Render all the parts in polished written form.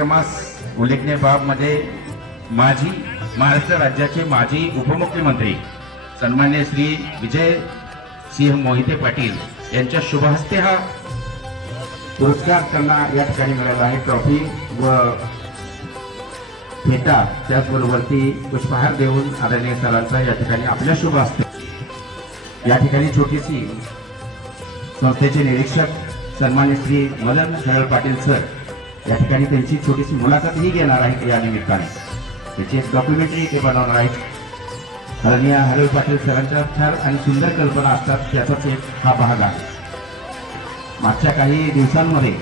कार्यक्रमास उल्लेखनीय बाब मध्ये माजी महाराष्ट्र राज्याचे माजी उपमुख्यमंत्री सन्मान्य श्री विजय सिंह मोहिते पाटील यांच्या शुभ हस्ते हा पुरस्कार त्यांना या ठिकाणी मिळाला आहे। ट्रॉफी व फेटा त्याचबरोबर ती पुष्पहार देऊन आदरणीय सरांचा या ठिकाणी आपल्या शुभ हस्ते या ठिकाणी छोटीशी संस्थेचे निरीक्षक सन्मान्य श्री मदन हरळ पाटील सर या ठिकाणी त्यांची छोटीशी मुलाखतही घेणार आहेत। या निमित्ताने त्याची एक डॉक्युमेंटरी ते बनवणार आहेत। आदरणीय हरळ पाटील सरांच्या छान आणि सुंदर कल्पना असतात, त्याचाच एक हा भाग आहे। मागच्या काही दिवसांमध्ये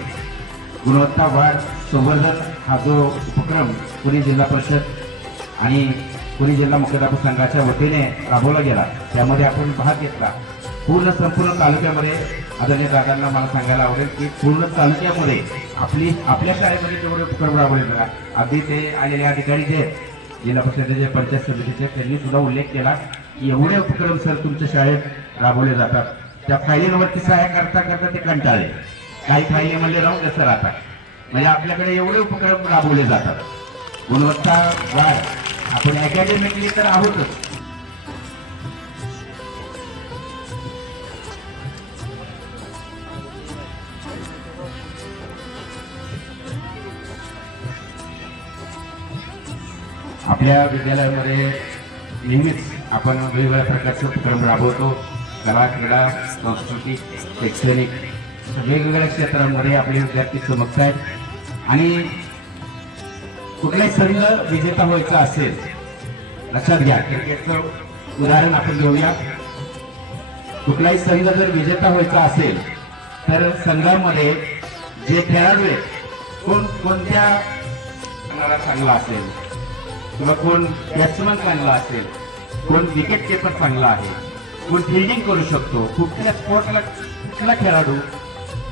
गुणवत्ता वाढ संवर्धन हा जो उपक्रम पुणे जिल्हा परिषद आणि पुणे जिल्हा मुख्याध्यापक संघाच्या वतीने राबवला गेला, त्यामध्ये आपण भाग घेतला। पूर्ण संपूर्ण तालुक्यामध्ये आदरणीय दादांना मला सांगायला आवडेल की पूर्ण तालुक्यामध्ये आपल्या शाळेमध्ये जेवढे उपक्रम राबवले गेला, अगदी ते आलेले अधिकारी जे जिल्हा परिषदेचे पंचायत समितीचे त्यांनी सुद्धा उल्लेख केला की एवढे उपक्रम सर तुमच्या शाळेत राबवले जातात। त्या फायलींवरती सहाय्य करता करता ते कंटाळले, काही फायली म्हणजे राहून कसं राहतात, म्हणजे आपल्याकडे एवढे उपक्रम राबवले जातात। गुणवत्ता वाढ आपण अकॅडमिकली तर आहोतच, आपल्या विद्यालयामध्ये नेहमीच आपण वेगवेगळ्या प्रकारचे उपक्रम राबवतो। कला, क्रीडा, संस्कृती, शैक्षणिक वेगवेगळ्या क्षेत्रांमध्ये आपले विद्यार्थी चमकत आहेत आणि कुठलाही संघ विजेता व्हायचा असेल, लक्षात घ्या, क्रिकेटचं उदाहरण आपण घेऊया। कुठलाही संघ जर विजेता व्हायचा असेल तर संघामध्ये जे खेळाडू आहेत कोणत्या चांगला असेल किंवा कोण बॅट्समन चांगला असेल, कोण विकेट किपर चांगला आहे, कोण फिल्डिंग करू शकतो, कुठल्या स्पोर्टला कुठला खेळाडू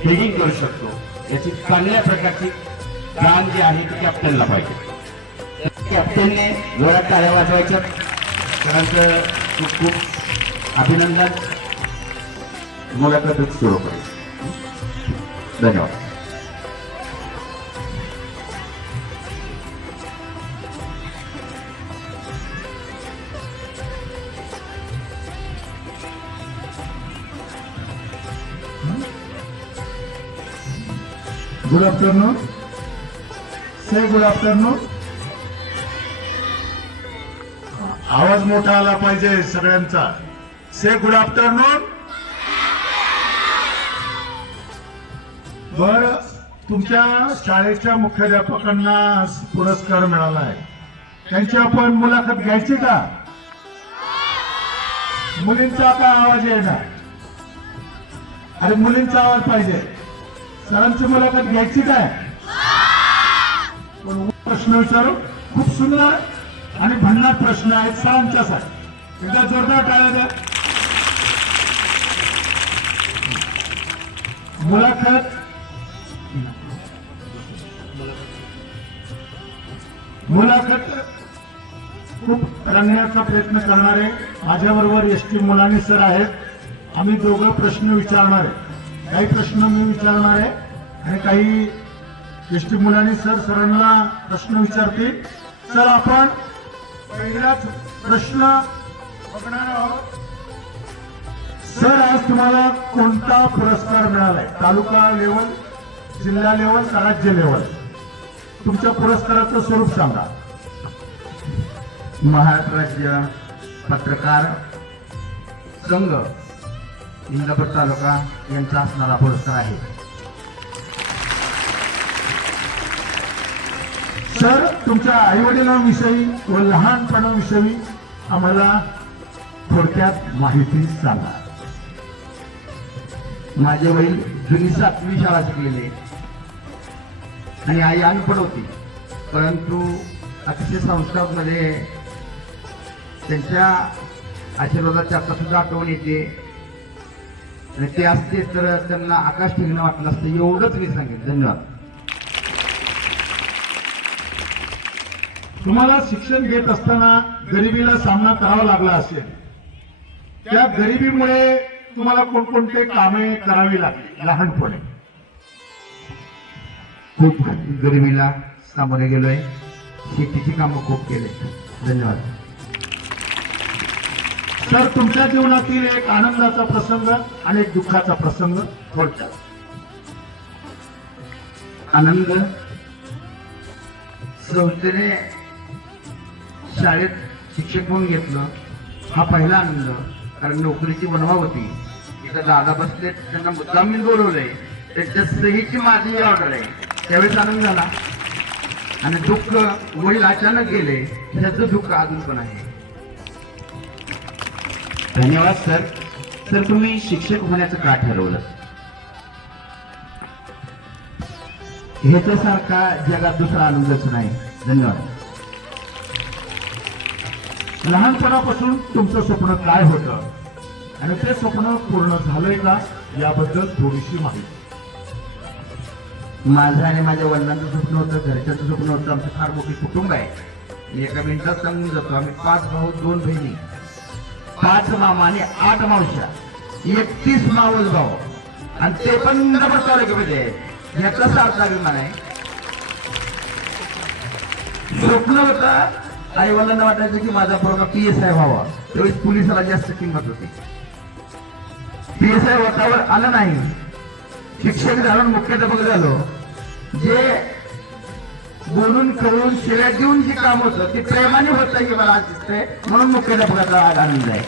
फिल्डिंग करू शकतो, याची चांगल्या प्रकारची जाण जी आहे ती कॅप्टनला पाहिजे। कॅप्टनने जोरात टाळ्या वाजवायच्या, सरांचं खूप खूप अभिनंदन। मुलाखत सुरू करू। धन्यवाद। गुड आफ्टरनून, से गुड आफ्टरनून। आवाज मोठा आला पाहिजे सगळ्यांचा। से गुड आफ्टरनून। बर, तुमच्या शाळेच्या मुख्याध्यापकांना पुरस्कार मिळाला आहे, त्यांची आपण मुलाखत घ्यायची का? मुलींचा का आवाज येणार? अरे मुलींचा आवाज पाहिजे। सरांची मुलाखत घ्यायची काय? प्रश्न विचारू, खूप सुंदर आणि भन्नाट प्रश्न आहेत सरांच्यासाठी। एकदा जोरदार टाळ्या द्या। मुलाखत खूप रंगण्याचा प्रयत्न करणारे माझ्याबरोबर एसटी मुलानी सर आहेत। आम्ही दोघं प्रश्न विचारणार आहे, काही प्रश्न मी विचारणार आहे आणि काही एसटी मुलानी सरांना प्रश्न विचारतील। सर, आपण पहिलाच प्रश्न बघणार आहोत। सर, आज तुम्हाला कोणता पुरस्कार मिळालाय? तालुका लेवल, जिल्हा लेवल का राज्य लेवल? तुमच्या पुरस्काराचं स्वरूप सांगा। महाराष्ट्र राज्य पत्रकार संघ इंदापूर तालुका यांचा असणारा पुरस्कार आहे। सर, तुमच्या आईवडिलांविषयी व लहानपणाविषयी आम्हाला थोडक्यात माहिती सांगा। माझे वडील जुनी 7वी शाळा शिकलेले आणि आई अनपढ होती, परंतु अतिशय संस्कारामध्ये त्यांच्या आशीर्वादाची आता सुद्धा आठवण येते आणि ते असते तर त्यांना आकाश ठेवणं वाटलं असतं, एवढंच मी सांगेन। धन्यवाद। तुम्हाला शिक्षण घेत असताना गरिबीला सामना करावा लागला असेल, त्या गरिबीमुळे तुम्हाला कोणकोणते कामे करावी लागली लहानपणी? खूप गरिबीला सामोरे गेलोय. शेतीची कामं खूप केले. धन्यवाद. तर तुमच्या जीवनातील एक आनंदाचा प्रसंग आणि एक दुःखाचा प्रसंग थोडक्यात. आनंद संस्थेने शाळेत शिक्षक म्हणून घेतलं, हा पहिला आनंद. कारण नोकरीची बनवा होती. इथं दादा बसले, त्यांना मुद्दाम मी बोलवलंय, त्यांच्या सहीची माझी ऑर्डर आहे. त्यावेळेस आनंद झाला. आणि दुःख, वडील अचानक गेले, ह्याचं दुःख अजून पण आहे. धन्यवाद सर. सर, तुम्ही शिक्षक होण्याचं का ठरवलं? ह्याच्यासारखा जगात दुसरा आनंदच नाही. धन्यवाद. लहानपणापासून तुमचं स्वप्न काय होतं आणि ते स्वप्न पूर्ण झालंय का याबद्दल थोडीशी माहिती. माझं आणि माझ्या वडिलांचं स्वप्न होतं, घरच्याचं स्वप्न होतं. आमचं फार मोठे कुटुंब आहे. एका मिनिटात सांगून जातो, आम्ही 5 भाऊ 2 बहिणी, 5 मामा आणि 8 मावश्या, 31 मावस भाऊ, आणि ते पण नंबर तालुक्यामध्ये आहेत. याचा सारखा अभिमान आहे. स्वप्न होतं, आई वडिलांना वाटायचं की माझा पोरगा PSI व्हावा. त्यावेळेस पोलिसाला जास्त किंमत होती. PSI होतावर आलं नाही. शिक्षक झालं, मुख्याध्यापक झालो. जे बोलून करून शिव्या देऊन जे काम होतं ते प्रेमाने होतं की मला आज दिसतंय, म्हणून मुख्याध्यापकाचा आज आनंद आहे.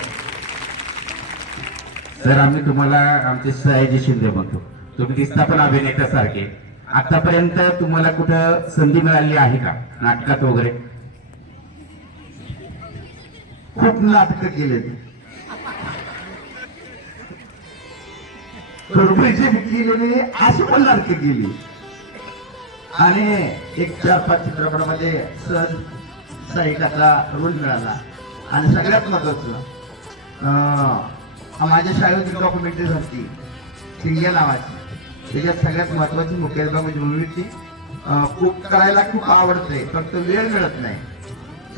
सर, आम्ही तुम्हाला आमचे सयाजी शिंदे म्हणतो. तुम्ही दिसता पण अभिनेत्यासारखे. आतापर्यंत तुम्हाला कुठं संधी मिळाली आहे का नाटकात वगैरे? खूप नाटकं केले. थोडीशी केलेली, अशी पण नाटकं केली. आणि एक 4-5 चित्रपटामध्ये सहज साहित्याचा रोल मिळाला. आणि सगळ्यात महत्वाचं, माझ्या शाळेत डॉक्युमेंटरी झाली सिंग्या नावाची. त्याच्यात सगळ्यात महत्वाची मुख्याध्यापक म्हणजे मुलीची खूप करायला खूप आवडते, फक्त वेळ मिळत नाही.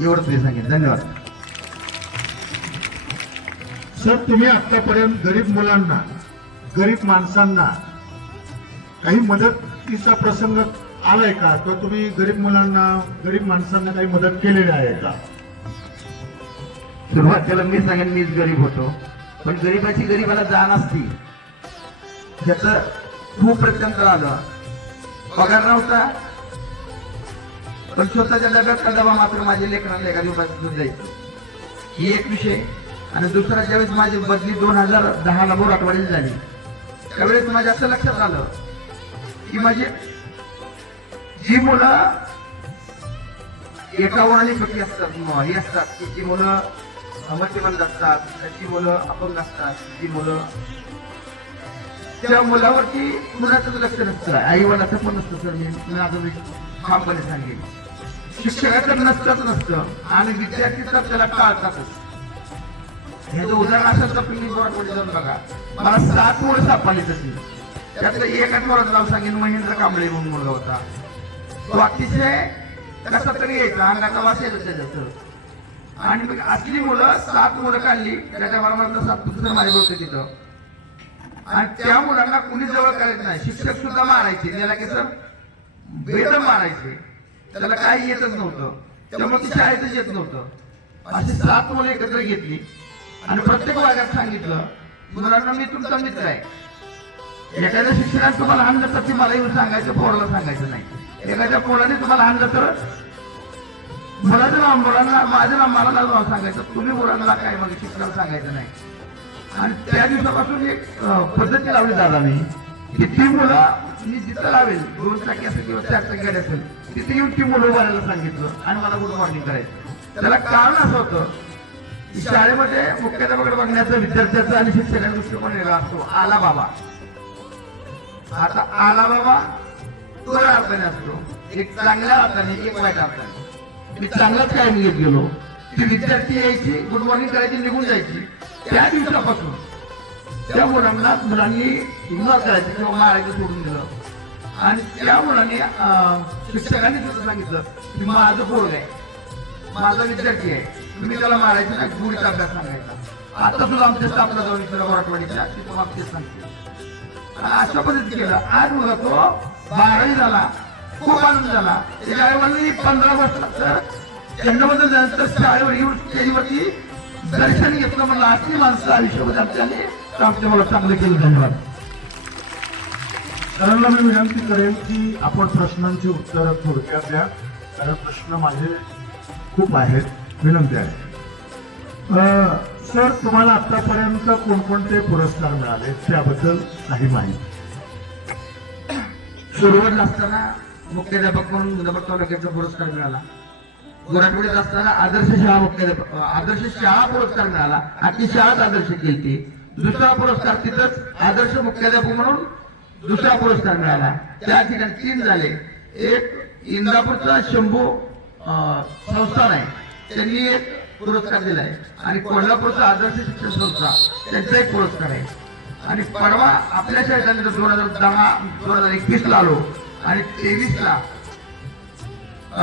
एवढंच मी सांगेन. धन्यवाद. सर, तुम्ही आतापर्यंत गरीब मुलांना, गरीब माणसांना काही मदतीचा प्रसंग आलाय का? तर तुम्ही गरीब मुलांना, गरीब माणसांना काही मदत केलेली आहे का? सुरुवातीला मी सांगेन मीच गरीब होतो, पण गरीबाची गरीबाला जाण असती. त्याचं खूप प्रत्यंतर आलं. पगार नव्हता, पण स्वतःच्या डब्यात डबा मात्र माझ्या लेकरांना एका दिवसात दूध द्यायचं. ही एक विषय. आणि दुसरा, ज्यावेळेस माझी बदली 2010ला बोराटवाडीला झाली, त्यावेळेस माझ्या असं लक्षात आलं की माझी जी मुलं एका वराने पती असतात, हे असतात की जी मुलं मतिमंद असतात, जी मुलं अपंग असतात, जी मुलं, त्या मुलावरती कुणाचंच लक्ष नसतं. आई वडिलाचं पण नसतं. सर, मी अजून ठामपणे सांगेन, शिक्षकाचं नसतं आणि विद्यार्थी तर त्याला टाळतातच. ह्याचं उदाहरण असं तर पिंडी बोराटवाडी जाऊन बघा. मला 7 मुलं सापडली तशी. त्यातलं एका पोराचं नाव सांगेन, महेंद्र कांबळे म्हणून मुलगा होता. तो अतिशय कसा तरी यायचा, अंगाचा वास यायचा त्याच्यात. आणि मग असली मुलं 7 मुलं काढली. त्याच्या बरोबर 7 पुस्तकं माझ्या होते तिथं. आणि त्या मुलांना कुणी जवळ करायचं नाही. शिक्षक सुद्धा मारायचे, त्याला कसं बेदम मारायचे. त्याला काही येतच नव्हतं, त्यामुळे ती शाळेतच येत नव्हतं. अशी 7 मुलं एकत्र घेतली आणि प्रत्येक वर्गात सांगितलं, मुलांना मी तुमचा मित्र आहे. एखाद्या शिक्षकाने तुम्हाला आणलं तर ती मला येऊन सांगायचं, पोराला सांगायचं नाही. एखाद्या पोराने तुम्हाला आणलं तर मुलाचं नाव, मुलांना माझं नाव, मला नाव सांगायचं. तुम्ही मुलांना काय मग शिक्षकाला सांगायचं नाही. आणि त्या दिवसापासून एक पद्धती लावली दादा मी, की ती मुलं मी जिथं लावेल, 2 चाकी असेल किंवा 4 चाकी गाडी असेल, तिथे येऊन ती मुलं उभारायला सांगितलं आणि मला गुड मॉर्निंग करायचं. त्याला कारण असं होतं की शाळेमध्ये मुख्याध्यापकाकडे बघण्याचं विद्यार्थ्याचं आणि शिक्षकांचा दृष्टिकोन वेगळा असतो. आला बाबा, आता आला बाबा 2 अर्थाने असतो, एक चांगल्या अर्थाने, एक वाईट अर्थाने. मी चांगलाच काय मी घेत गेलो. ती विद्यार्थी यायची, गुड मॉर्निंग करायची, निघून जायची. त्या दिवसापासून त्या मुलांनी इग्नोर करायचं किंवा मारायचं सोडून दिलं. आणि त्या मुलांनी शिक्षकांनी सुद्धा सांगितलं की माझं पोरग आहे, माझा विद्यार्थी आहे, तुम्ही त्याला मारायचं नाही, गुढीचा अभ्यास सांगायचा. आता सुद्धा आमच्या स्टाफला जाऊन इकडे बोराटवाडीच्या तिथून आमचे सांगते. अशा पद्धतीने केलं. आज मुलगा तो 12वी झाला, खूप आनंद झाला. त्याच्या आईवडिलांनी 15 वर्षानंतर जन्मबद्दल झाल्यानंतर शाळेवर येऊन स्टेजवरती दर्शन घेतलं. म्हणलं अशी माणसं आयुष्यामध्ये आमच्याने आमच्या मला चांगलं केलं. धन्यवाद. सरांना मी विनंती करेन की आपण प्रश्नांची उत्तरं थोडक्यात द्या, कारण प्रश्न माझे खूप आहेत. विनंती आहे. सर, तुम्हाला आतापर्यंत कोणकोणते पुरस्कार मिळाले त्याबद्दल काही माहिती. सुरुवात असताना मुख्याध्यापक म्हणून मुंदाबाद तालुक्याचा पुरस्कार मिळाला. गोराटवाडीत असताना आदर्श शाळा पुरस्कार मिळाला. आखी शाळाच आदर्श केली. दुसरा पुरस्कार तिथंच आदर्श मुख्याध्यापक म्हणून दुसरा पुरस्कार मिळाला. त्या ठिकाणी 3 झाले. एक इंदापूरचा शंभू संस्थान आहे, त्यांनी एक पुरस्कार दिलाय. आणि कोल्हापूरचा आदर्श शिक्षण संस्था त्यांचा एक पुरस्कार आहे. आणि परवा आपल्या शाळेत 2021 ला आलो आणि 23 ला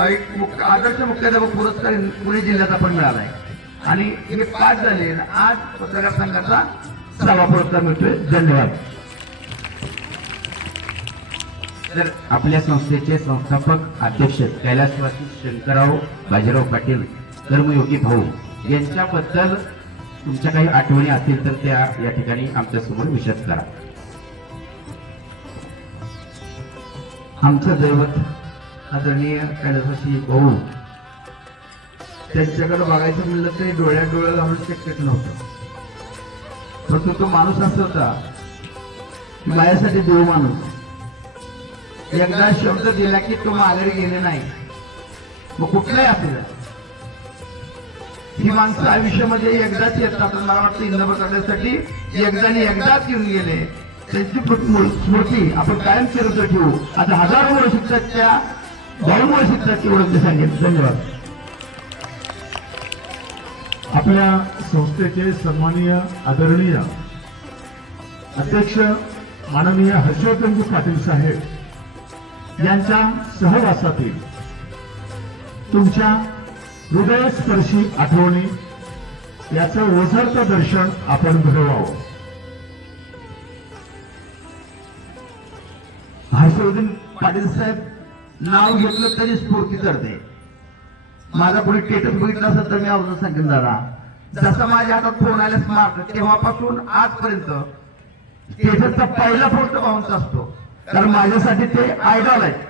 एक आदर्श मुख्याध्यापक पुरस्कार पुणे जिल्ह्याचा पण मिळाला आहे. आणि हे 5 झाले. आज पत्रकार संघाचा 6वा पुरस्कार मिळतोय. धन्यवाद. तर आपल्या संस्थेचे संस्थापक अध्यक्ष कैलासवासी शंकरराव बाजीराव पाटील कर्मयोगी भाऊ यांच्याबद्दल तुमच्या काही आठवणी असतील तर त्या या ठिकाणी आमच्या समोर विशद करा. आमचं दैवत आदरणीय कैलासवासी भाऊ, त्यांच्याकडे बघायचं म्हणलं तरी डोळ्यात डोळ्या लावणं शक्यच नव्हतं. परंतु तो माणूस असा होता, माझ्यासाठी देव माणूस. एकदा शब्द दिला की तो माघारी गेले नाही. मग कुठलाही असेल, ही माणसं आयुष्यामध्ये एकदाच येतात. मला वाटतं इंदापूर करण्यासाठी एकदाच येऊन गेले. त्यांची स्मृती आपण कायम चिरत ठेवू. आता हजारो वर्ष शिक्षकाच्या बहुमुळे शिक्षकाची ओळख मी सांगेन. धन्यवाद. आपल्या संस्थेचे सन्माननीय आदरणीय अध्यक्ष माननीय हर्षवर्धनजी पाटील साहेब यांच्या सहवासातील तुमच्या हृदयस्पर्शी आठवणी याचं ओझरतं दर्शन आपण घडवावं. हर्षवर्धन पाटील साहेब नाव घेतलं तरी स्फूर्ती करते. माझा कोणी स्टेटस बघितला असेल तर मी आवर्जून सांगेन. दादा, जसा माझ्या हातात फोन आला स्मार्ट, तेव्हापासून आजपर्यंत स्टेटसचा पहिला फोटो पाहूनच असतो, कारण माझ्यासाठी ते आयडॉल आहेत.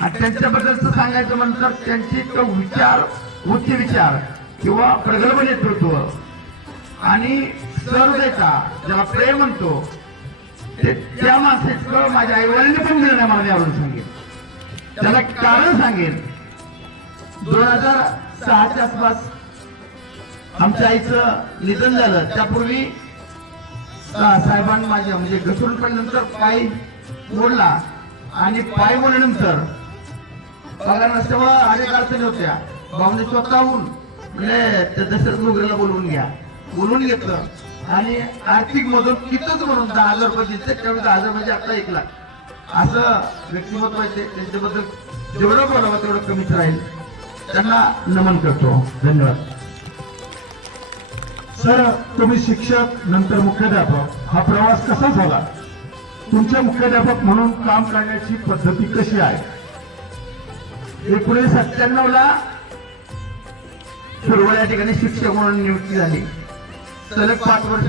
आणि त्यांच्याबद्दलचं सांगायचं म्हणतं त्यांची तो विचार, उच्च विचार किंवा प्रगल्भ नेतृत्व आणि सहृदयता, ज्याला प्रेम म्हणतो, त्या माणसाचं माझ्या आईवडिलांनी पण दिलं नाही. मला यावरून सांगेन, त्याला कारण सांगेन. 2006च्या आसपास आमच्या आईचं निधन झालं. त्यापूर्वी साहेबांनी माझ्या म्हणजे घसरून पडल्यानंतर पाय मोडला आणि पाय मोडल्यानंतर पगार नसल्यामुळे अनेक अडचणी होत्या. भाऊने स्वतःहून म्हणजे त्या दशरथ मोगरेला बोलवून घेतलं आणि आर्थिक मदत तिथंच म्हणून 10,000 रुपये दिले. त्यावेळी 10,000 म्हणजे आता 1 लाख असं व्यक्तिमत्व आहे. त्यांच्याबद्दल जेवढं बोलावं तेवढं कमीच राहील. त्यांना नमन करतो. धन्यवाद. सर, तुम्ही शिक्षक नंतर मुख्याध्यापक, हा प्रवास कसा झाला? तुमच्या मुख्याध्यापक म्हणून काम करण्याची पद्धती कशी आहे? 1997 ला सुरुवात या ठिकाणी शिक्षक म्हणून नियुक्ती झाली. सलग 5 वर्ष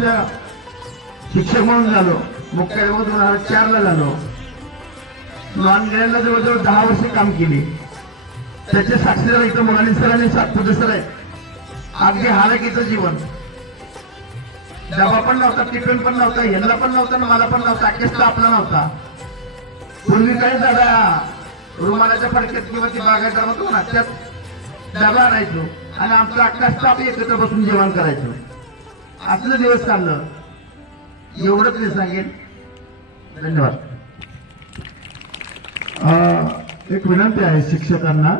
शिक्षक म्हणून झालो. मुख्याध्यापक 2004 ला झालो. नॉनग्रॅडला जवळजवळ 10 वर्ष काम केली. त्याचे साक्षीदार इथं मुलांनी सर आणि सातपुते सर आहेत. अगदी हालाकीचं जीवन. डबा पण नव्हता, टिफिन पण नव्हता, यांना पण नव्हता, मला पण नव्हता, अखेर आपला नव्हता. पूर्वी काय दादा रुमालाच्या फडक्यात किंवा ती बागायचा म्हणतो ना, त्यात डबा आणायचो आणि आमचा अख्खा स्टाफ एकत्र बसून जेवण करायचो. असलं दिवस चाललं. एवढंच मी सांगेन. धन्यवाद. एक विनंती आहे शिक्षकांना,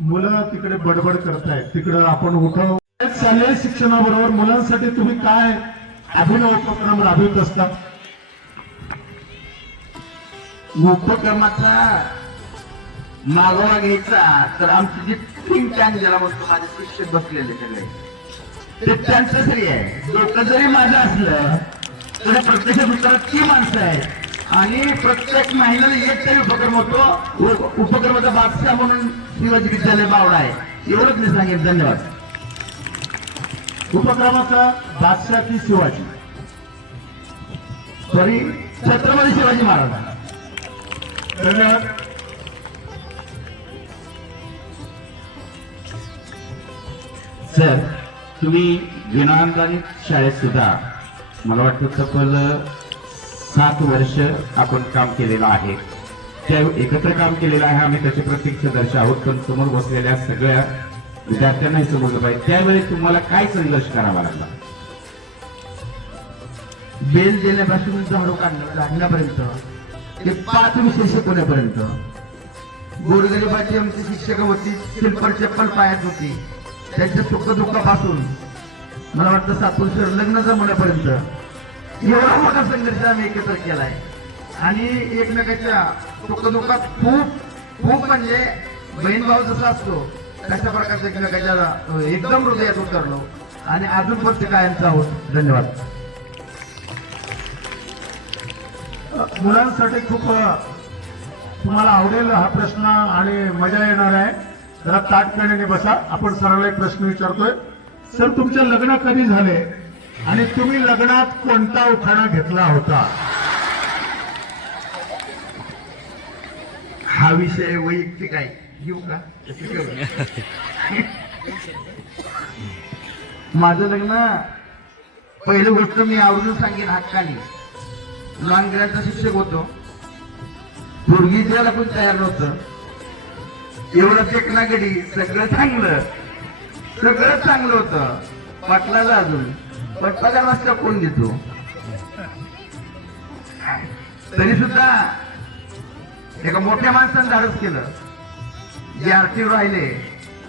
मुलं तिकडे बडबड करतायत, तिकडं आपण उठव. शालेय शिक्षणाबरोबर मुलांसाठी तुम्ही काय अभिनव उपक्रम राबवित असता? उपक्रमाचा मागोवा घ्यायचा तर आमची जी थिंक टँक ज्याला म्हणतो, माझे शिक्षक बसलेले सगळे, ते त्यांचं श्री आहे. डोकं जरी माझं असलं तरी प्रत्यक्षात उत्तरात ती माणसं आहेत आणि प्रत्येक महिन्याला एक तरी उपक्रम होतो. उपक्रमाचा बादशाह म्हणून शिवाजी विद्यालय बावडा आहे. एवढंच मी सांगेन. धन्यवाद. उपक्रमाचा बादशाह की शिवाजी? सॉरी, छत्रपती शिवाजी महाराज. धन्यवाद. सर, तुम्ही विनाअनुदानित शाळेत सुद्धा मला वाटतं तब्बल 7 वर्ष आपण काम केलेलं आहे. त्या एकत्र काम केलेलं आहे. आम्ही त्याचे प्रत्यक्षदर्शी आहोत. पण समोर बसलेल्या सगळ्या विद्यार्थ्यांनाही समजलं पाहिजे, त्यावेळी तुम्हाला काय संघर्ष करावा लागला? बेल देण्यापासून झाडू काढण्यापर्यंत ते 5 विषय शिकवण्यापर्यंत गोरगरिबाची आमची शिक्षक होती. सिल्पर चप्पल पायात होती. त्यांच्या सुख दुःखापासून मला वाटतं 7 वर्ष लग्न जमवण्यापर्यंत एवढा मोठा संघर्ष आम्ही एकत्र केलाय. आणि एकमेकाच्या सुख दुःखात खूप खूप म्हणजे बहीण भाऊ जसा असतो तशा प्रकारच्या एकमेकाच्या एकदम हृदयात उतरलो आणि अजून पण ते कायमचा आहोत. धन्यवाद. मुलांसाठी खूप तुम्हाला आवडेल हा प्रश्न आणि मजा येणार आहे. जरा ताटकणीने बसा. आपण सरळ एक प्रश्न विचारतोय. सर, तुमचे लग्न कधी झाले आणि तुम्ही लग्नात कोणता उखाणा घेतला होता? हा विषय वैयक्तिक आहे. घेऊ का? माझं लग्न पहिली गोष्ट मी आवडून सांगेन हक्काने. लहानग्रांचा शिक्षक होतो. पोरगी द्यायला पण तयार नव्हतं. एवढं टेकनागडी सगळं चांगलं होतं. पाटलाला अजून पण पगार वाजता कोण देतो? तरी सुद्धा एका मोठ्या माणसानं धाडस केलं. जे आरटीओ राहिले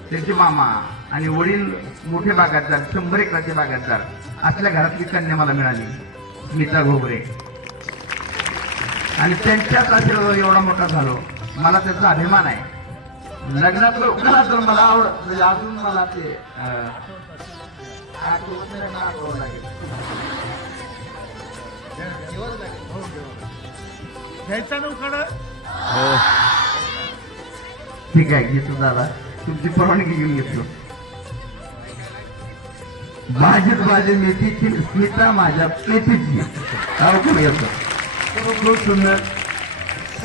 त्यांचे मामा आणि वडील मोठे बागायतदार, 100 एकराचे बागायतदार असल्या घरातली कन्या मला मिळाली, स्मिता घोगरे. आणि त्यांच्याच आशीर्वाद एवढा मोठा झालो. मला त्याचा अभिमान आहे. लग्नात लोकांना तर मला म्हणजे अजून मला ते आठवण लागेल. घ्यायचा ना उखाणा? ठीक आहे, घेतो दादा. तुमची परवानगी घेऊन घेतो. माझीच माझी मेथीची स्मिता माझ्या पेटीची. खूप सुंदर.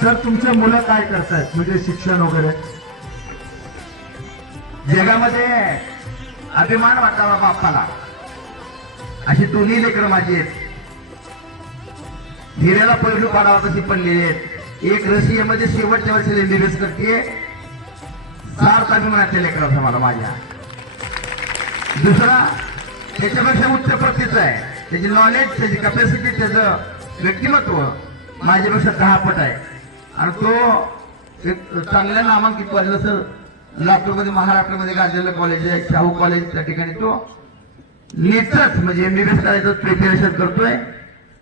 सर, तुमचे मुलं काय करतायत म्हणजे शिक्षण वगैरे? जगामध्ये अभिमान वाटावा बापाला अशी दोन्ही लेकरं माझी आहेत. हिऱ्याला पैलू पाडावा तशी पडलेली आहेत. एक रशियामध्ये शेवटच्या वर्षी MBBS करते. सार्थ अभिमानाच्या लेकराचा मला माझ्या. दुसरा त्याच्यापेक्षा उच्च प्रतीचा आहे. त्याची नॉलेज, त्याची कॅपॅसिटी, त्याचं व्यक्तिमत्व माझ्यापेक्षा 10 पट आहे. आणि तो एक चांगल्या नामांकित कॉलेज, सर लातूरमध्ये महाराष्ट्रामध्ये गाजलेलं कॉलेज आहे, शाहू कॉलेज. त्या ठिकाणी तो नीटच म्हणजे MBBS करायचं प्रिपरेशन करतोय.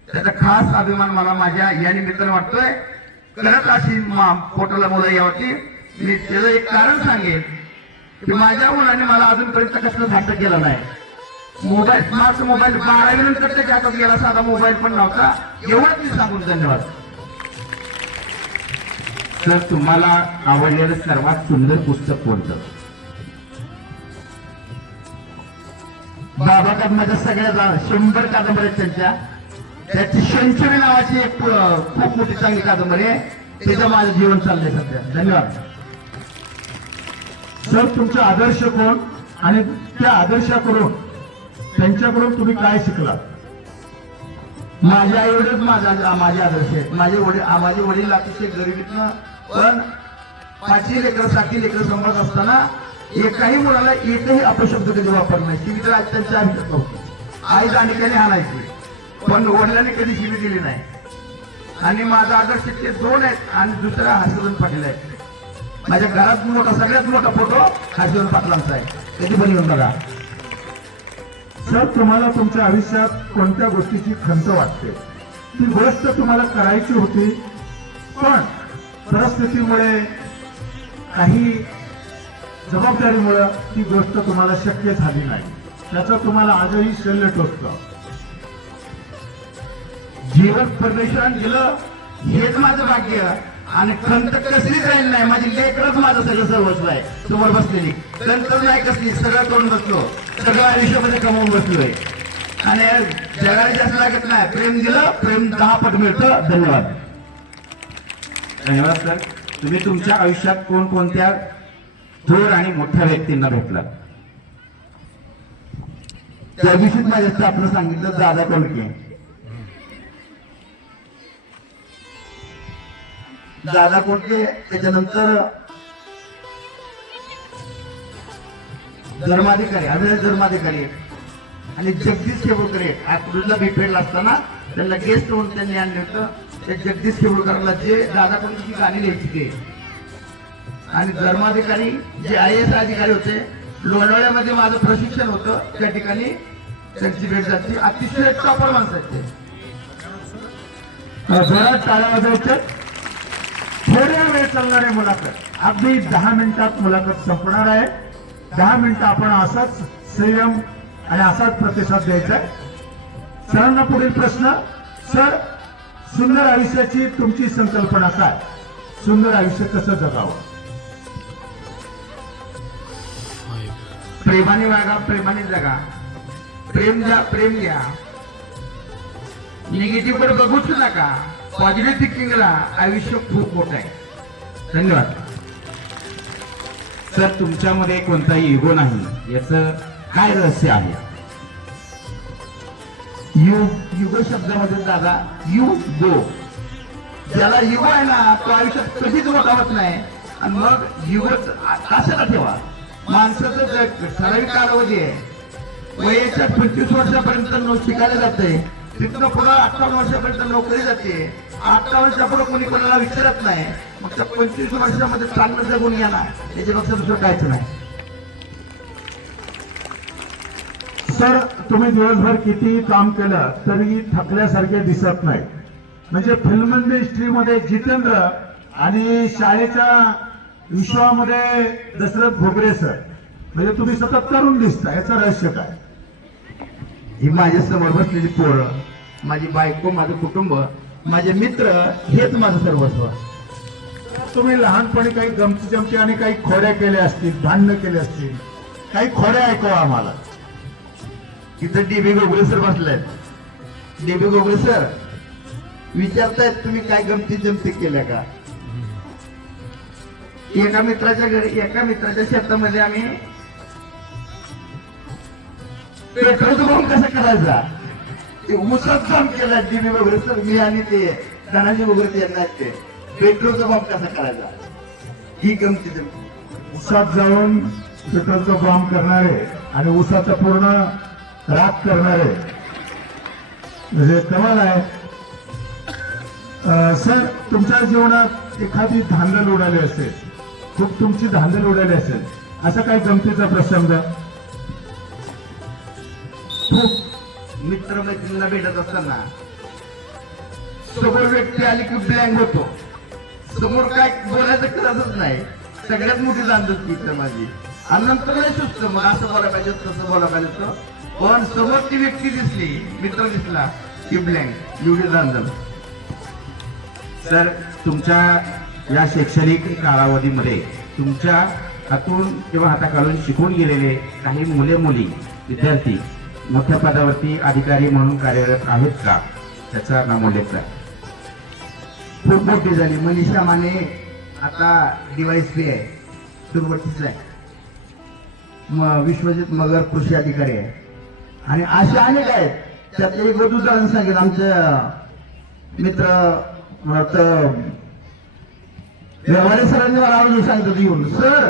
त्याचा खास अभिमान मला माझ्या या निमित्तानं वाटतोय. करत अशी पोटाला मुलं यावती. मी त्याचं एक कारण सांगेन की माझ्या मुलाने मला अजूनपर्यंत कसलं धाट केलं नाही. मोबाईल, स्मार्ट मोबाईल 12वी नंतर त्याच्या हातात गेला. साधा मोबाईल पण नव्हता. एवढंच मी सांगून. धन्यवाद. सर, तुम्हाला आवडलेलं सर्वात सुंदर पुस्तक कोणतं? बाबा कदमाच्या सगळ्या 100 कादंबऱ्या त्यांच्या. त्याची शंचवी नावाची एक खूप मोठी चांगली कादंबरी आहे. त्याचं माझं जीवन चाललंय सध्या. धन्यवाद. सर, तुमचे आदर्श कोण आणि त्या आदर्शाकडून त्यांच्याकडून तुम्ही काय शिकला? माझ्या एवढेच माझे आदर्श आहेत. माझे वडील अतिशय गरिबीतनं पण 5 लेकरं 7 लेकरं सांभाळत असताना एकाही मुलाला एकही अपशब्द कधी वापरला नाही. शिवी तर आज त्यांच्या आयुष्यात नव्हती. आई दांडिकाने हाणायची पण वडिलांनी कधी शिवी दिली नाही. आणि माझा आदर्श ते 2 आहेत. आणि दुसरा हर्षवर्धन पाटील आहे. माझ्या घरात मोठा, सगळ्यात मोठा फोटो हर्षवर्धन पाटलांचा आहे. त्याची पण येऊन बघा. सर, तुम्हाला तुमच्या आयुष्यात कोणत्या गोष्टीची खंत वाटते? ती गोष्ट तुम्हाला करायची होती पण परिस्थितीमुळे, काही जबाबदारीमुळे ती गोष्ट तुम्हाला शक्य झाली नाही. त्याचा तुम्हाला आजही शल्य टोचतं. जीवन परमेश्वराने दिलं हेच माझं भाग्य आणि खंत कसलीच राहील नाही. माझी लेकरच माझं सगळं सर्वस्व आहे. समोर बसलेली खंतच नाही कसली, सगळं करून बसलो, सगळं आयुष्यामध्ये कमवून बसलोय आणि जगाला जास्त लागत नाही. प्रेम दिलं, प्रेम 10 पट मिळतं. धन्यवाद. धन्यवाद सर. तुम्ही तुमच्या आयुष्यात कोणकोणत्या थोर आणि मोठ्या व्यक्तींना भेटलात? त्या दिवशीच माझ्या आपलं सांगितलं दादा कोलके. दादा कोलके, त्याच्यानंतर धर्माधिकारी, अभिनय धर्माधिकारी आणि जगदीश केबुलकर. अकलूजला बीपेडला असताना त्यांना गेस्ट म्हणून त्यांनी आणले होतं. त्या जगदीश केबुलकरला जे दादा कोलकेची गाणी लिहायची ते, आणि धर्माधिकारी जे IAS अधिकारी होते, लोणावळ्यामध्ये माझं प्रशिक्षण होतं, त्या ठिकाणी त्यांची भेट झाली. अतिशय टॉपर माणसाचे. जोरात टाळ्या वाजवायच्या. थोड्या वेळ चालणारी मुलाखत, अगदी 10 मिनिटात मुलाखत संपणार आहे. 10 मिनिटं आपण असाच संयम आणि असाच प्रतिसाद द्यायचा आहे. सरांना पुढील प्रश्न. सर, सुंदर आयुष्याची तुमची संकल्पना काय? सुंदर आयुष्य कसं जगावं? प्रेमाने वागा, प्रेमाने जगा, प्रेम द्या, प्रेम घ्या, निगेटिव्ह कडे बघूच नका, पॉझिटिव्ह थिंकिंगला. आयुष्य खूप मोठं आहे. धन्यवाद. सर, तुमच्यामध्ये कोणताही इगो नाही, याचं काय रहस्य आहे? युग शब्दामध्ये दादा, यू गो. ज्याला युग आहे ना, तो आयुष्यात कधीच मोठा होत नाही. आणि मग युगच कशाला ठेवा. माणसाचं जग ठराविक कालावधी आहे. वयाच्या 25 वर्षापर्यंत शिकायला जाते, तिथनं पुढं 58 वर्षापर्यंत नोकरी जाते. 58 वर्षापुढे कोणी कोणाला विचारत नाही. मग त्या 25 वर्षामध्ये चांगलं जगून घ्या ना, याच्यापेक्षा दुसरं काहीच नाही. सर, तुम्ही दिवसभर कितीही काम केलं तरी थकल्यासारखे दिसत नाही. म्हणजे फिल्म इंडस्ट्रीमध्ये जितेंद्र आणि शाळेच्या विश्वामध्ये दशरथ भोगरे सर, म्हणजे तुम्ही सतत तरुण दिसता. याचं रहस्य काय? ही माझ्या समोर बसलेली पोरं, माझी बायको, माझं कुटुंब, माझे मित्र, हेच माझं सर्वस्व. तुम्ही लहानपणी काही गमती जमती आणि काही खोड्या केल्या असतील, भांडणं केले असतील. काही खोड्या ऐकवा आम्हाला. तिथं DB गोगले सर बसलेत. DB गोगले सर विचारतायत तुम्ही काय गमती जमती केल्या का? एका मित्राच्या घरी, एका मित्राच्या शेतामध्ये आम्ही पेट्रोलचा बॉम्ब कसा करायचा ते ऊसात काम केला. DB वगैरे सर, मी आणि ते धनाजी वगैरे यांना ते पेट्रोलचा बॉम्ब कसा करायचा, ही गमती जमती. उसात जाऊन पेट्रोलचा बॉम्ब करणारे आणि उसाचा पूर्ण राख करणारे, म्हणजे कमाल आहे. सर, तुमच्या जीवनात एखादी धांदल उडाली असेल, खूप तुमची धांदल उडाली असेल, असा काही गमतीचा प्रसंग? खूप मित्रमैत्रिणींना भेटत असताना समोर व्यक्ती आली की ब्लँक होतो. समोर काय बोलायचं कळतच नाही. सगळ्यात मोठी धांदल तर माझी. आणि नंतर नाही सुचतं मग असं बोलायला पाहिजे, तसं बोलायला पाहिजे. पण समोर ती व्यक्ती दिसली, मित्र दिसला की ब्लँक. एवढी धांदल. सर, तुमच्या या शैक्षणिक कालावधीमध्ये तुमच्या हातून किंवा हाताखालून शिकून गेलेले काही मुले मुली विद्यार्थी मोठ्या पदावरती अधिकारी म्हणून कार्यरत आहेत का? त्याचा नामोल्लेख करा. खूप मोठी झाली. मनीषा माने आता DYSP आहे, सुरुवातीचा आहे. विश्वजित मगर कृषी अधिकारी आहे. आणि असे अनेक आहेत. त्यातलं एक उदाहरण सांगेल. आमचं मित्र व्यवहारे सरांनी मला आवाज सांगितलं येऊन, सर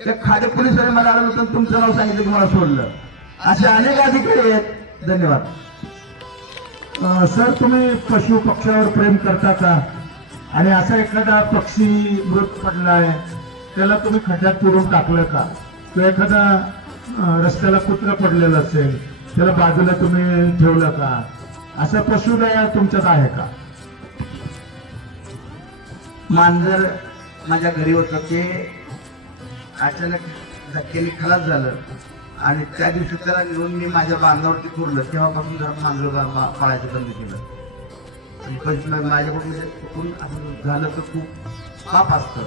त्या खाद्य पोलिसांनी मला आलं होतं, तुमचं नाव सांगितलं की मला सोडलं. असे अनेक अधिकारी आहेत. धन्यवाद. सर, तुम्ही पशु पक्ष्यावर प्रेम करता का? आणि असा एखादा पक्षी मृत पडलाय, त्याला तुम्ही खड्ड्यात पुरून टाकलं का? किंवा एखादा रस्त्याला कुत्रं पडलेलं असेल, त्याला बाजूला तुम्ही ठेवलं का? असं पशुदया तुमच्यात आहे का? मांजर माझ्या घरी होतं, ते अचानक धक्क्याने खलास झालं आणि त्या दिवशी त्याला नेऊन मी माझ्या बांधावरती पुरलं. तेव्हापासून जरा मांजर पाळायचं बंद केलं. पण माझ्याकडून म्हणजे चुकून असं झालं तर खूप पाप असतं.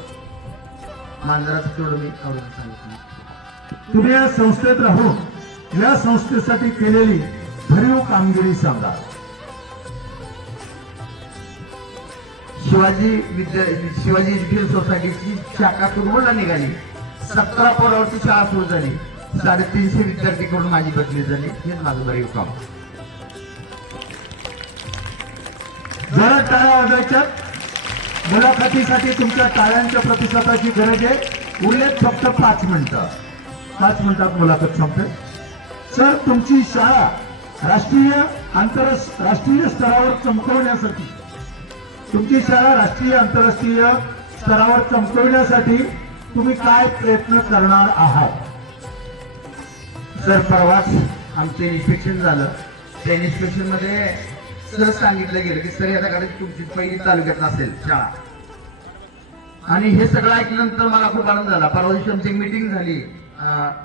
मांजराचं तेवढं मी आवडून सांगितलं. तुम्ही या संस्थेत राहून या संस्थेसाठी केलेली भरीव कामगिरी सांगा. शिवाजी एज्युकेशन सोसायटीची शाखा कुरबुलला निघाली. 17 पोरावरची शाळा सुरू झाली. 350 विद्यार्थी कडून माझी बदली झाली. हेच माझं भरीव काम. जरा टाळ्या वाजवायच्यात. मुलाखतीसाठी तुमच्या टाळ्यांच्या प्रतिसादाची गरज आहे. उरलेत फक्त 5 मिनिटं. 5 मिनिटात मुलाखत संपते. सर, तुमची शाळा राष्ट्रीय आंतरराष्ट्रीय स्तरावर चमकवण्यासाठी तुमची शाळा राष्ट्रीय आंतरराष्ट्रीय स्तरावर चमकवण्यासाठी तुम्ही काय प्रयत्न करणार आहात? सर, परवाच आमचं इन्स्पेक्शन झालं. त्या इन्स्पेक्शन मध्ये सर सांगितलं गेलं की सर आता कदाचित तुमची पहिली तालुक्यात असेल शाळा. आणि हे सगळं ऐकल्यानंतर मला खूप आनंद झाला. परवा दिवशी आमची एक मीटिंग झाली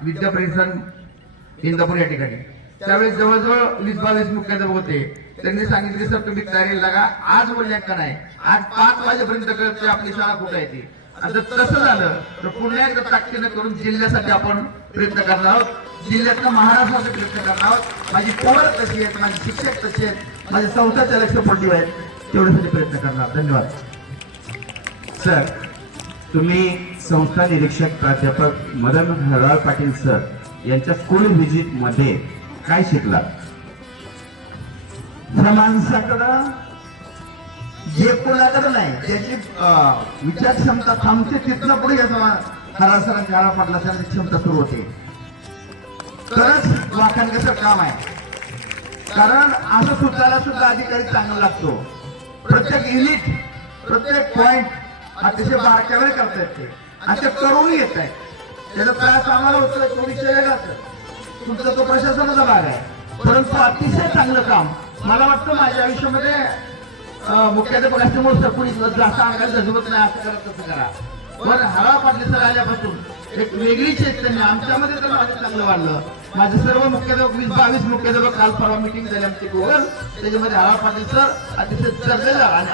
विद्या परिषद इंदापूर या ठिकाणी. त्यावेळेस जवळजवळ 20-22 मुख्याध्यापक होते. त्यांनी सांगितलं की सर तुम्ही तयारी लागा. आज मूल्यांकन आहे. आज 5 वाजेपर्यंत कळते आपली शाळा कुठे आहे ती. आता तसं झालं तर पुन्हा एकदा ताकदीनं करून जिल्ह्यासाठी आपण प्रयत्न करणार आहोत. जिल्ह्यातल्या महाराष्ट्रासाठी प्रयत्न करणार आहोत. माझी पोरं तशी आहेत, माझे शिक्षक तसे आहेत, माझे संस्थाचे लक्ष सपोर्टिव्ह आहेत. तेवढ्यासाठी प्रयत्न करणार. धन्यवाद. सर, तुम्ही संस्था निरीक्षक प्राध्यापक मदन हरवाळ पाटील सर यांच्या स्कूल व्हिजिट मध्ये काय शिकला? त्या माणसाकडं जे कोणाकडं नाही त्याची विचार क्षमता थांबते तिथनं पुढे हरा सरांची हरा पाटला सरांची क्षमता सुरू होते. तरच वाखाणण्याचं काम आहे. कारण असं सुद्धा अधिकारी चांगला लागतो. प्रत्येक युनिट प्रत्येक पॉइंट अतिशय बारकाईने करता येते आणि ते करून येत आहे. त्याचा त्रास आम्हाला होतोय तो विषय वेगळाच. तुमचा तो प्रशासनाचा भाग आहे. परंतु अतिशय चांगलं काम मला वाटतं माझ्या आयुष्यामध्ये मुख्याध्यापक असल्यामुळे कुणी जास्त अंगाला जमत नाही. असं करा तसं करा. पण हरवाळ पाटील सर आल्यापासून एक वेगळी चैतन्य आमच्यामध्ये तर माझं चांगलं वाढलं. माझे सर्व मुख्याध्यापक 20-22 मुख्याध्यापक काल परवा मिटिंग झाली आमची गुगल. त्याच्यामध्ये हरवाळ पाटील सर अतिशय चर्चेला आणि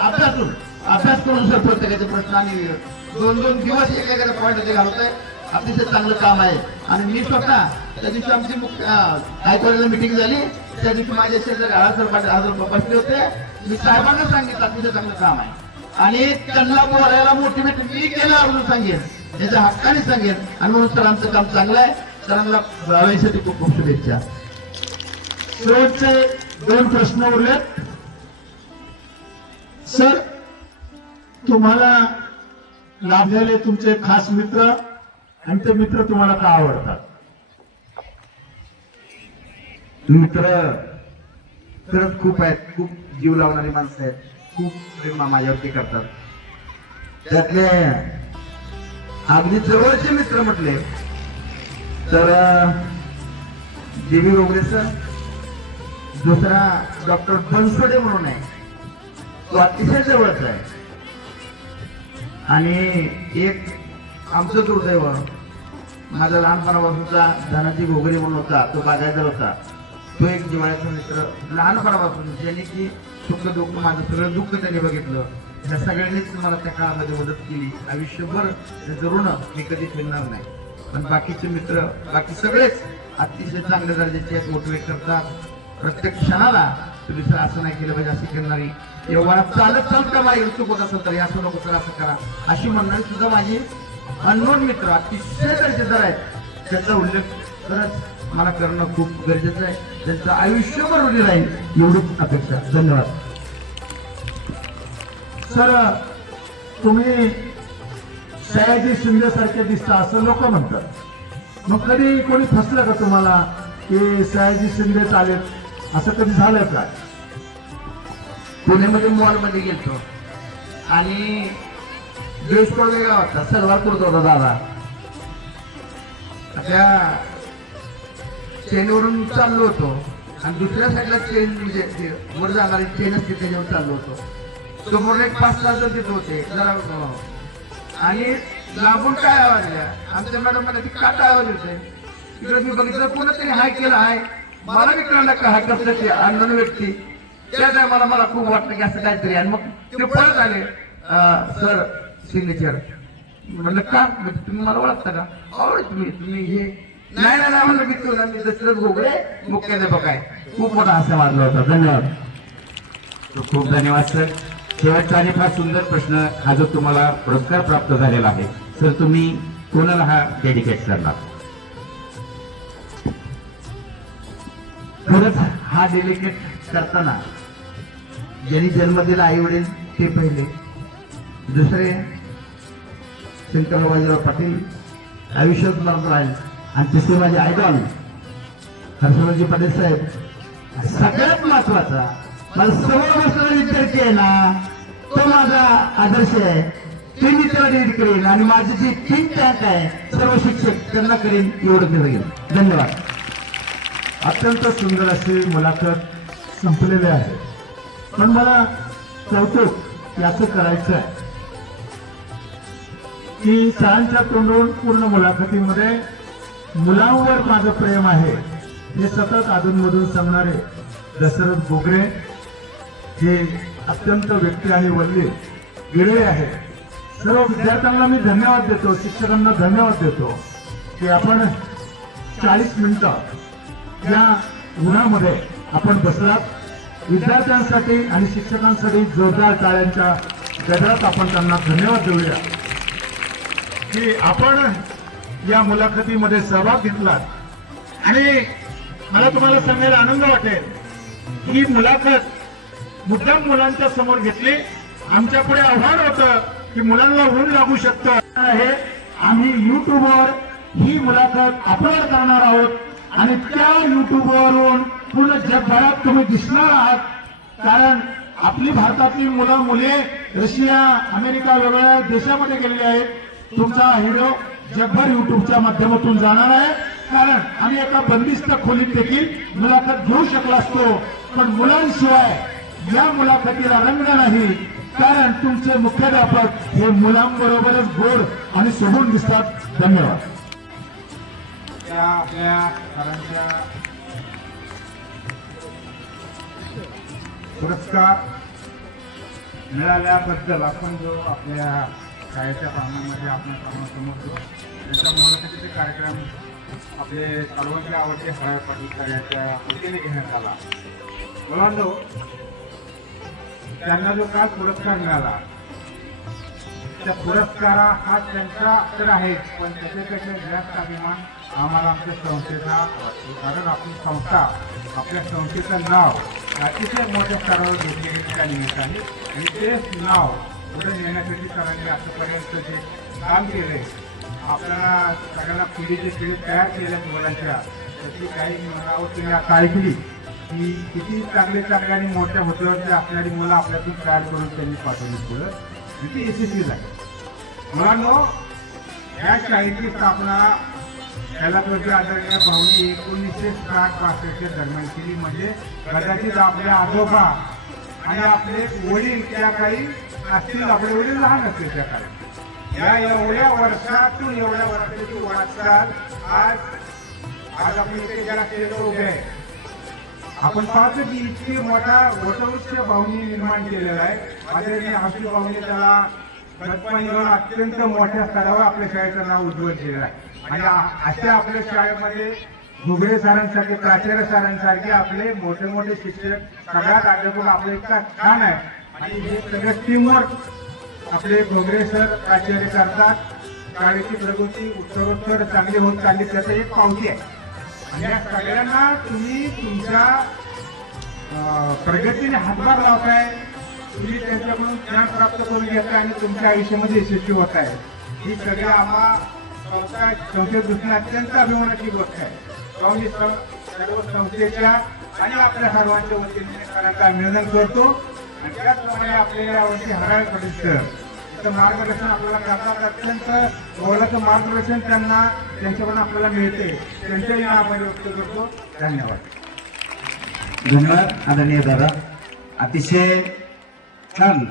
अभ्यास करून सर प्रत्येकाचे प्रश्न आणि 2-2 दिवस एका पॉईंट घालत आहे. अतिशय चांगलं काम आहे. आणि मी स्वतः त्या दिवशी आमची हायकोर्टाला मिटिंग झाली. त्या दिवशी माझ्या शेजारी हळसर पाटील बसले होते. मी साहेबांना सांगितलं अतिशय चांगलं काम आहे आणि त्यांना बोलायला मोटिवेट मी केलं अजून सांगेन. याच्या हक्काने सांगेन. आणि म्हणून सरांचं काम चांगलं आहे. सरांना भविष्यासाठी खूप खूप शुभेच्छा. शेवटचे 2 प्रश्न उरलेत. सर, तुम्हाला लाभलेले तुमचे खास मित्र आणि ते मित्र तुम्हाला का आवडतात? मित्र खरंच खूप आहेत. खूप जीव लावणारी माणसं आहेत. खूप प्रेम माझ्यावरती करतात. त्यातले अगदी जवळचे मित्र म्हटले तर देवी गोगरे सर. दुसरा डॉक्टर बनसोडे म्हणून आहे. तो अतिशय जवळचा आहे. आणि एक आमचं दुर्दैव माझा लहानपणापासूनचा धनाजी घोगरे म्हणून होता. तो बागायदार होता. तो एक जिव्हाळ्याचा मित्र लहानपणापासून. ज्याने की सुख दुःख माझं सगळं दुःख त्यांनी बघितलं. त्या सगळ्यांनीच मला त्या काळामध्ये मदत केली. आयुष्यभर त्याचं ऋण मी कधी फिरणार नाही. पण बाकीचे मित्र बाकी सगळेच अतिशय चांगल्या दर्जाचे मोटिवेट करतात. प्रत्येक क्षणाला तुम्ही सर असं नाही केलं पाहिजे अशी करणारी. व्यवहारात चालत का माझी चुकत असेल तर असं नको सर असं करा अशी म्हणणारी सुद्धा माझी अननोन मित्र अतिशय दर्जेदार आहेत. त्याचा उल्लेख खरंच मला करणं खूप गरजेचं आहे. त्यांचं आयुष्यभर उडी राहील एवढीच अपेक्षा. धन्यवाद. सर, तुम्ही सयाजी शिंदे सारखे दिसता असं लोक म्हणतात. मग कधी कोणी फसलं का तुम्हाला की सयाजी शिंदेच आलेत असं कधी झालं का? पुण्यामध्ये मॉलमध्ये गेलतो आणि ड्रेस कोड वेगळा होता. सलवार कुर्ता होता दादा. त्या चेनवरून चाललो होतो आणि दुसऱ्या साईडला चेन म्हणजे वर जाणारी चेन असते त्याच्यावर चाललो होतो. समोर एक 5-6 जण तिथे होते जरा आणि लांबून काय आवाज आल्या. आमच्या मॅडम मध्ये ती काटा आवाज येते. तिकडे मी बघितलं कोणतरी हाय केलं. हाय मला बी कळलं का हाय कसं ते अननोन व्यक्ती. त्या टायमाला मला खूप वाटलं की असं काहीतरी, आणि मग ते परत आले, सर सिग्नेचर. म्हणलं का, म्हणजे तुम्ही मला ओळखता का? आवड तुम्ही हे नाही नाही म्हणलं, मी तुला मी दशरथ घोगरे मुख्याध्यापक आहे. खूप मोठा हास्य मारला होता. धन्यवाद. खूप धन्यवाद सर. शेवटचा आणि फार सुंदर प्रश्न हा जो तुम्हाला पुरस्कार प्राप्त झालेला आहे सर, तुम्ही कोणाला हा डेडिकेट करणार? खरंच हा डेलिकेट करताना ज्यांनी जन्म दिला आई वडील ते पहिले, दुसरे शंकरराव बाजीराव पाटील आयुष्यात स्मरण राहील, आणि तिसरे माझे आयडॉल हर्षवर्धनजी पाटील साहेब. सगळ्यात महत्वाचा माझा समोर बसलेला विद्यार्थी आहे ना, तो माझा आदर्श आहे. ते मी त्याला डेडिकेट करेन, आणि माझी जी थिंक टँक आहे सर्व शिक्षक त्यांना करेन, एवढं केलं गेलं. धन्यवाद. अत्यंत सुंदर अशी मुलाखत संपलेली आहे, पण मला कौतुक याचं करायचं आहे की सरांच्या तोंडून पूर्ण मुलाखतीमध्ये मुलांवर माझं प्रेम आहे हे सतत अधूनमधून सांगणारे दशरथ घोगरे हे अत्यंत व्यक्ती आणि वल्ली वेगळे आहे. सर्व विद्यार्थ्यांना मी धन्यवाद देतो, शिक्षकांना धन्यवाद देतो की आपण 40 मिनिटं या उन्हामध्ये आपण बसलात. विद्यार्थ्यांसाठी आणि शिक्षकांसाठी जोरदार टाळ्यांच्या गजरात आपण त्यांना धन्यवाद देऊया की आपण या मुलाखतीमध्ये सहभाग घेतलात. आणि मला तुम्हाला सांगायला आनंद वाटेल ही मुलाखत मुद्दाम मुलांच्या समोर घेतली. आमच्या पुढे आव्हान होतं की मुलांना ऊन लागू शकतं आहे, आम्ही युट्यूबवर ही मुलाखत अपलोड करणार आहोत, आणि त्या युट्यूबवरून पूर्ण जगभरात तुम्ही दिसणार आहात. कारण आपली भारतातली मुलं मुले रशिया, अमेरिका वेगवेगळ्या देशामध्ये गेलेली आहेत. तुमचा हिरो जगभर युट्यूबच्या माध्यमातून जाणार आहे. कारण आम्ही एका बंदिस्त खोलीत देखील मुलाखत घेऊ शकलो असतो, पण मुलांशिवाय या मुलाखतीला रंग नाही. कारण तुमचे मुख्याध्यापक हे मुलांबरोबरच गोड आणि सोडून दिसतात. धन्यवाद. त्या आपल्या सरांच्या पुरस्कार मिळाल्याबद्दल आपण जो आपल्या शाळेच्या प्रांगणामध्ये आपण समोर त्यांच्या मुलाखतीचे कार्यक्रम आपले सर्वांचे आवडते हराळ पाटील कार्याच्या वतीने घेण्यात आला. मुलांनो, त्यांना जो काल पुरस्कार मिळाला त्या पुरस्कारा हा त्यांचा तर आहेच, पण त्याच्यापेक्षा जास्त अभिमान आम्हाला आमच्या संस्थेचा वाटतो. कारण आपली संस्था, आपल्या संस्थेचं नाव अतिशय मोठ्या स्तरावर घेतले त्या निमित्ताने, आणि तेच नाव पुढे नेण्यासाठी सरांनी आतापर्यंत जे काम केले, आपल्याला सगळ्यांना पिढीचे पिढी तयार केल्या मुलांच्या, त्याची काही नावं तुम्ही आता ऐकली की किती चांगले चांगले आणि मोठ्या होद्यावरती असणारी मुलं आपल्यातून तयार करून त्यांनी पाठवली पुढं, किती यशस्वी झाली. मुलांनो, या शाळेची स्थापना कैलासवासी आदरणीय भाऊनी 1960-65 दरम्यान केली. म्हणजे कदाचित आपले आजोबा आणि आपले वडील त्या काही असतील, आपले वडील लहान असतील त्या काळी. या एवढ्या वर्षातून एवढ्या वर्षाची वाटचाल आज आपण इथे ज्या स्टेजवर उभे आहे, आपण पाहतो की इतकी मोठा वटवृक्ष भाऊनी निर्माण केलेला आहे. आदरणीय हाफी भाऊनी त्याला बचपन घेऊन अत्यंत मोठ्या स्तरावर आपल्या शाळेचं नाव उज्ज्वल केलेलं आहे. आणि अशा आपल्या शाळेमध्ये घोगरे सरांसारखे, प्राचार्य सरांसारखे आपले मोठे मोठे शिक्षक सगळ्यात आढळून आपलं इतका छान आहे. आणि हे सगळं टीमवर्क आपले घोगरे सर प्राचार्य करतात. शाळेची प्रगती उत्तरोत्तर चांगली होत चालली, त्याचं एक पावती आहे. आणि या सगळ्यांना तुम्ही तुमच्या प्रगतीने हातभार लावताय, तुम्ही त्यांच्याकडून ज्ञान प्राप्त करून घेताय आणि तुमच्या आयुष्यामध्ये यशस्वी होत आहे. ही सगळी आम्हा संस्थेच्या दृष्टीने अत्यंत अभिमानाची गोष्ट आहे. मी सर्व संस्थेच्या आणि आपल्या सर्वांच्या वतीने सरांचं अभिनंदन करतो. आणि त्याचप्रमाणे आपल्या यावरती हराळ पाटील सर मार्गदर्शन आपल्याला करतात. अत्यंत मोलाचं मार्गदर्शन त्यांच्याकडून आपल्याला मिळते. त्यांच्याही आभार व्यक्त करतो. धन्यवाद. धन्यवाद आदरणीय दादा. अतिशय छान